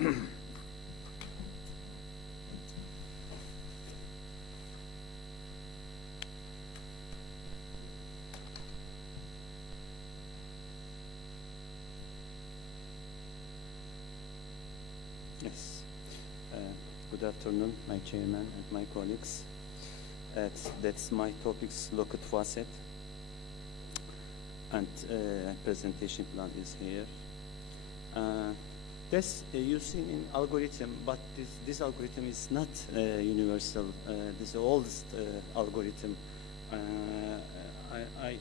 Yes. Good afternoon, my chairman and my colleagues. That's my topics, locket facet. And presentation plan is here. That's using in algorithm, but this algorithm is not universal. This is the oldest algorithm.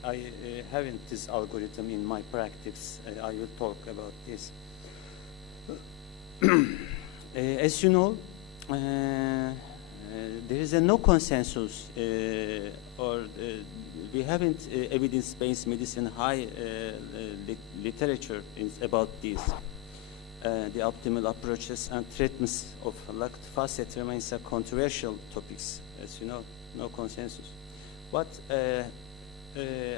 I haven't this algorithm in my practice. I will talk about this. As you know, there is no consensus, or we haven't evidence-based medicine high literature about this. The optimal approaches and treatments of locket facet remains a controversial topics, as you know, no consensus. But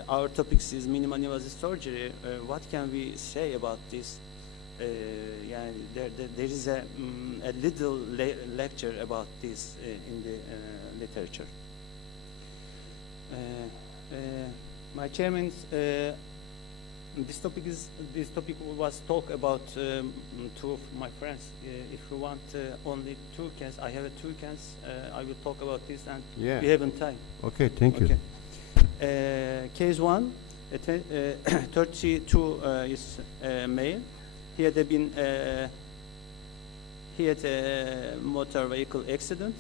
our topics is minimal invasive surgery. What can we say about this? Yeah, there is a little lecture about this in the literature. My chairman, this topic was talked about two of my friends. If you want only two cans, I have two cans. I will talk about this, and we haven't time. Okay, thank you. Case 1, 32 is male. He had a motor vehicle accident,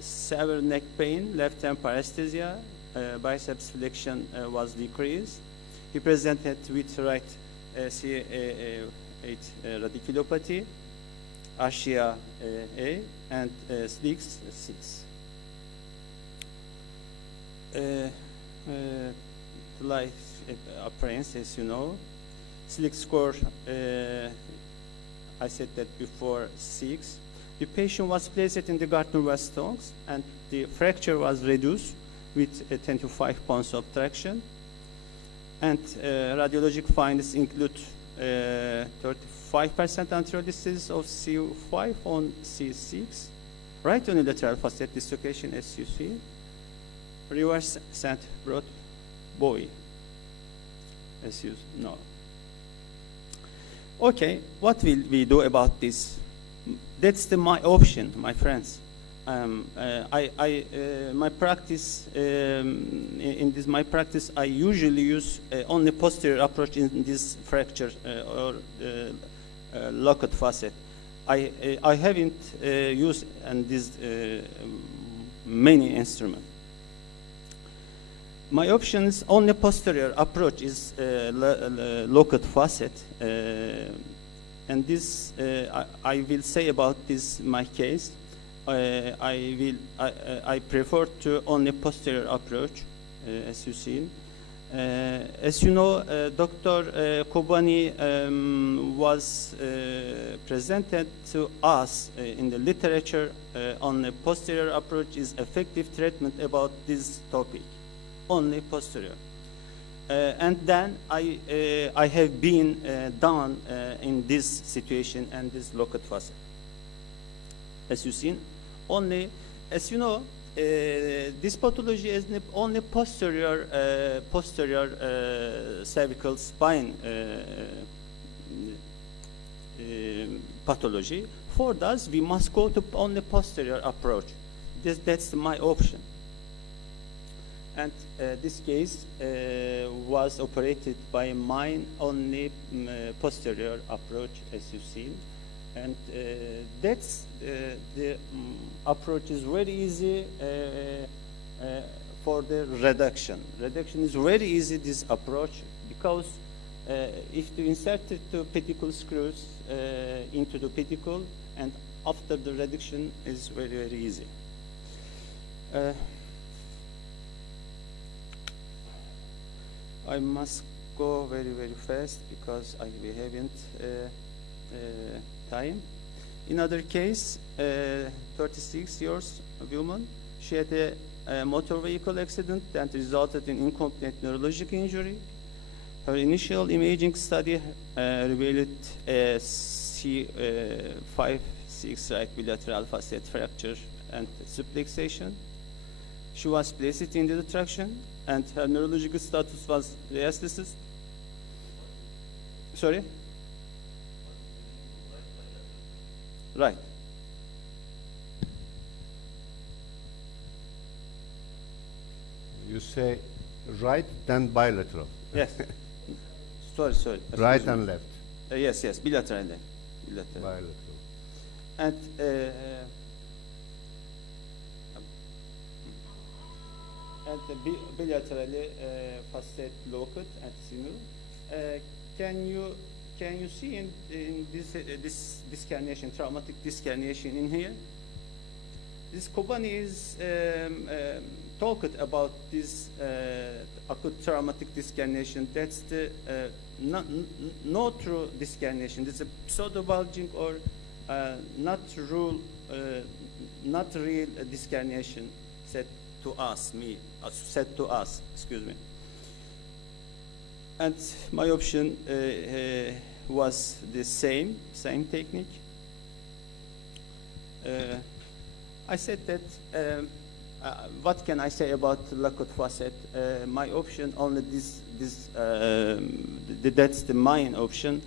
severe neck pain, left-hand paresthesia, biceps flexion was decreased. He presented with right C8 radiculopathy, Ashia A, and SLIX 6. Life appearance, as you know. SLIX score, I said that before, 6. The patient was placed in the Gardner-West stones, and the fracture was reduced with 10 to 5 pounds of traction. And radiologic findings include 35% anterior disease of C5 on C6, right unilateral facet dislocation, as you see, reverse cent broad bowie, as you know. Okay, what will we do about this? That's my option, my friends. My practice, my practice, I usually use only posterior approach in this fracture or locket facet. I haven't used this many instruments. My option is only posterior approach is locket facet, and this I will say about this my case. I prefer to only posterior approach, as you see. As you know, Dr. Kobani was presented to us in the literature on the posterior approach is effective treatment about this topic, only posterior. And then I have been done in this situation and this locket facet. As you see, only, as you know, this pathology is only posterior cervical spine pathology. For that, we must go to only posterior approach. That's my option. And this case was operated by mine only posterior approach, as you see. And that's the approach is very easy for the reduction. Reduction is very easy, this approach, because if you insert the pedicle screws into the pedicle, and after the reduction is very, very easy. I must go very, very fast because we haven't time. In other case, 36 years woman, she had a motor vehicle accident that resulted in incomplete neurologic injury. Her initial imaging study revealed a T5-6 right bilateral facet fracture and subluxation. She was placed in the retraction, and her neurological status was diastasis. Sorry? Right. You say right, then bilateral. Yes. Sorry. Right Excuse me. and left. Yes, bilaterally. Bilateral. And bilaterally facet locate and sinus. Can you see in this disc herniation, traumatic disc herniation in here? This Kobani is talked about this acute traumatic disc herniation. That's the no true disc herniation. This is a pseudo bulging or not real disc herniation said to us. Excuse me. And my option was the same technique. I said that, what can I say about Lacote facet? My option only that's the main option.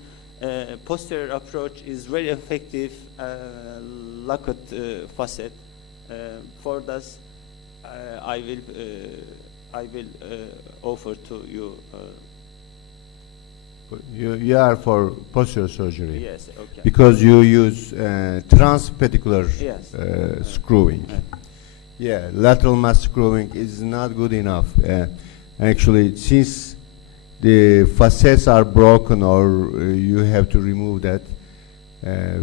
Posterior approach is very effective Lacote facet. For this, I will offer to you. You are for posterior surgery. Yes, okay. Because you use transpedicular Yes. Screwing. Yeah, lateral mass screwing is not good enough. Actually, since the facets are broken or you have to remove that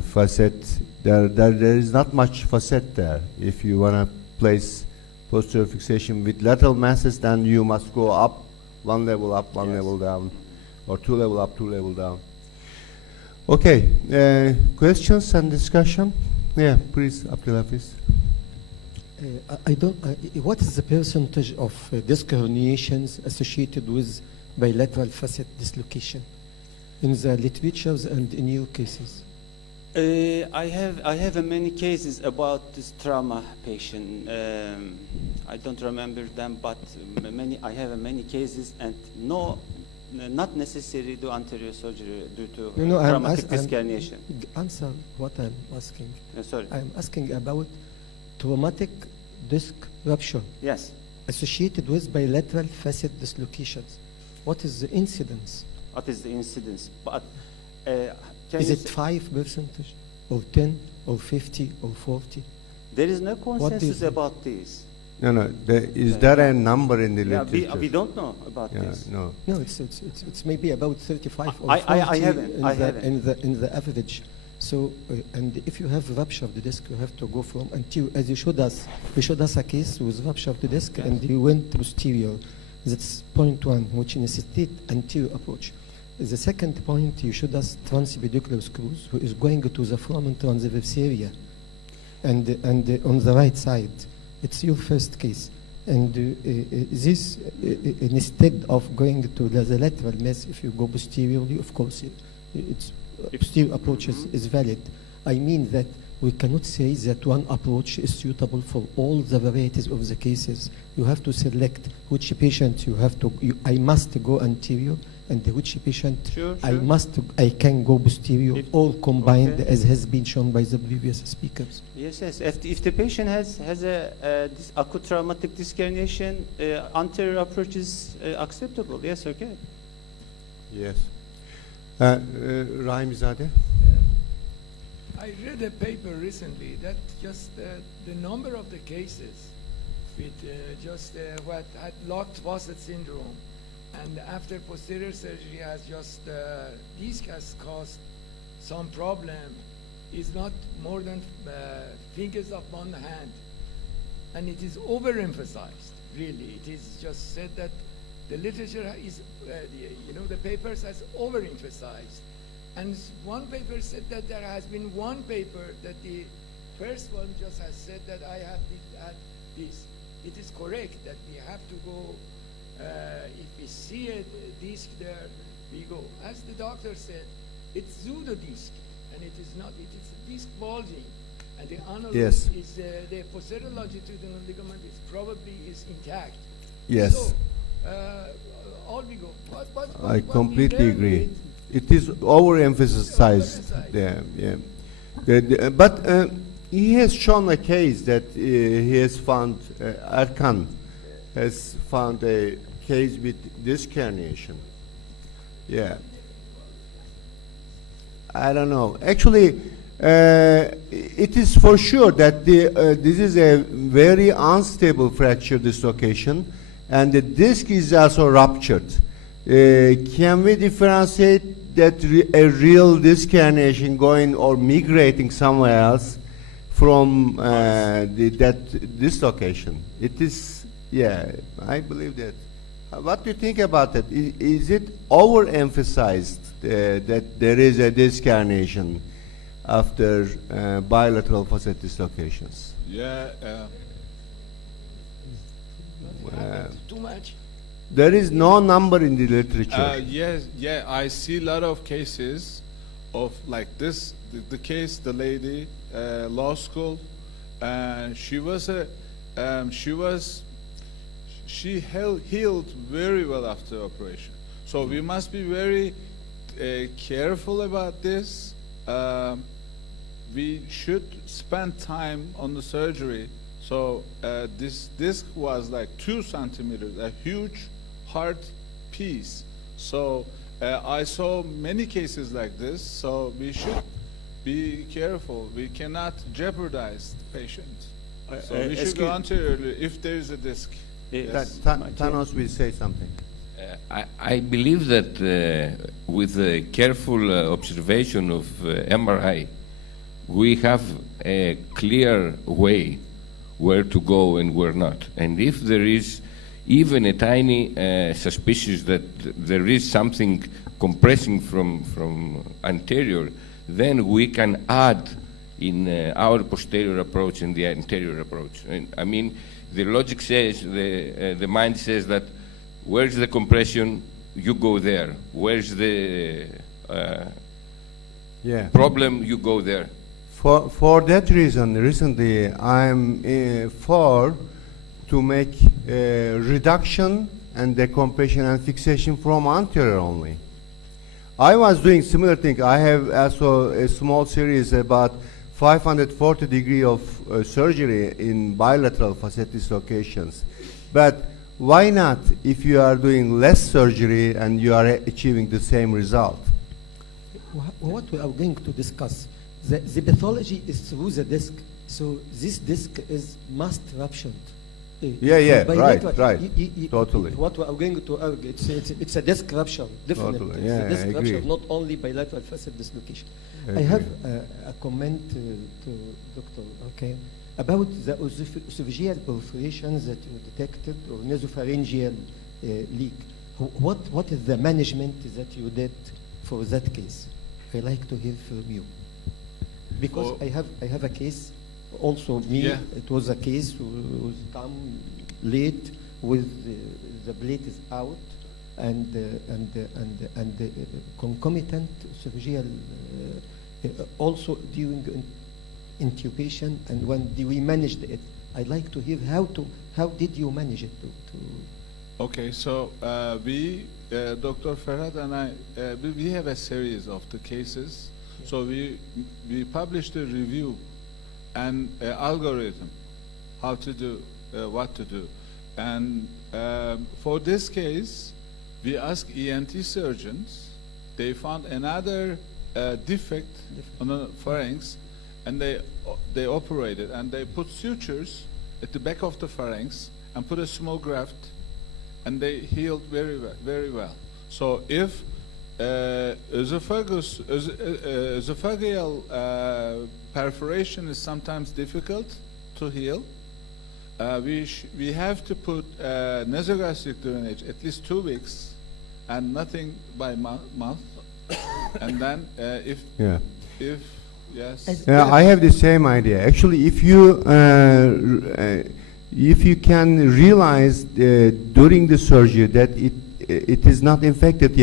facet, there is not much facet there. If you want to place posterior fixation with lateral masses, then you must go up, one level up, one level down, or two level up, two level down. Okay, questions and discussion? Yeah, please, Abdulaziz. What is the percentage of disc herniations associated with bilateral facet dislocation in the literatures and in your cases? I have many cases about this trauma patient. I don't remember them, but I have many cases, and not necessary to anterior surgery due to traumatic disc herniation. Answer what I'm asking. Sorry. I'm asking about traumatic disc rupture. Yes. Associated with bilateral facet dislocations. What is the incidence? What is the incidence? But is it 5% or 10 or 50 or 40? There is no consensus about this. No. Is there a number in the literature? We don't know about this. No, it's maybe about 35 or 40 I haven't. in the average. So, and if you have rupture of the disc, you have to go from anterior, as you showed us. You showed us a case with rupture of the disc, yes, and you went posterior. That's point 1, which necessitates anterior approach. The second point, you showed us transpedicular screws, who is going to the foramen transverse area, and on the right side. It's your first case. And this, instead of going to the lateral mass, if you go posteriorly, of course, posterior approach is valid. I mean that we cannot say that one approach is suitable for all the varieties of the cases. You have to select which patient I must go anterior, and which patient I can go posterior, all combined, as has been shown by the previous speakers. Yes. If the patient has this acute traumatic disc herniation, anterior approach is acceptable. Yes, okay. Yes. Rahim Zadeh? I read a paper recently that just the number of the cases with what had locked facet syndrome, and after posterior surgery has disc has caused some problem, is not more than fingers of one hand, and it is overemphasized. Really, it is just said that the literature is, the papers has overemphasized. And one paper said that there has been one paper that the first one just has said that I have had this. It is correct that we have to go, if we see a disc there, we go. As the doctor said, it's pseudodisc, and it is not, it is a disc bulging, and the annulus Yes. is, the posterior longitudinal ligament is probably is intact. Yes. So, all we go. I what we completely learn agree. with- It is overemphasized. Yeah. But he has shown a case that he has found, Erkan has found a case with disc herniation. Yeah. I don't know. Actually, it is for sure that this is a very unstable fracture dislocation, and the disc is also ruptured. Can we differentiate that a real disc herniation going or migrating somewhere else from that dislocation? It is, yeah, I believe that. What do you think about that? Is it overemphasized that there is a disc herniation after bilateral facet dislocations? Yeah, What happened? Too much? There is no number in the literature. yes, yeah, I see a lot of cases of like this. The case, the lady, law school, she healed very well after operation. So we must be very careful about this. We should spend time on the surgery. So this disc was like 2 centimeters, a huge hard piece. So I saw many cases like this. So we should be careful. We cannot jeopardize the patient. So we should go anteriorly if there is a disc. Yes. Thanos will say something. I believe that with a careful observation of MRI, we have a clear way where to go and where not. And if there is even a tiny suspicion that there is something compressing from anterior, then we can add in our posterior approach and the anterior approach. And, I mean, the logic says, the mind says that where's the compression, you go there. Where's the problem, you go there. For that reason, recently I'm for to make reduction and decompression and fixation from anterior only. I was doing similar thing. I have also a small series about 540 degree of surgery in bilateral facet dislocations. But why not if you are doing less surgery and you are achieving the same result? What we are going to discuss, the pathology is through the disc. So this disc is must ruptured. Right, totally. What we are going to argue, it's a disc rupture, definitely. Totally. It's Yeah, a disc I rupture, agree. not only bilateral facet dislocation. I I have agree. a comment to Dr. Okay, about the esophageal perforations that you detected or nasopharyngeal leak. What is the management that you did for that case? I like to hear from you. Because I have a case, also me, Yeah. it was a case who was come late with the blade is out and concomitant esophageal also during intubation, and when we managed it. I'd like to hear how did you manage it Okay, so we, Dr. Ferhat and I, we have a series of the cases. So we published a review and algorithm, how to do, what to do. And for this case, we asked ENT surgeons. They found another defect on the pharynx, and they operated, and they put sutures at the back of the pharynx and put a small graft, and they healed very well. So if esophageal perforation is sometimes difficult to heal, we have to put nasogastric drainage at least 2 weeks and nothing by month. And then if yes. I have the same idea. Actually, if you can realize during the surgery that it is not infected yet,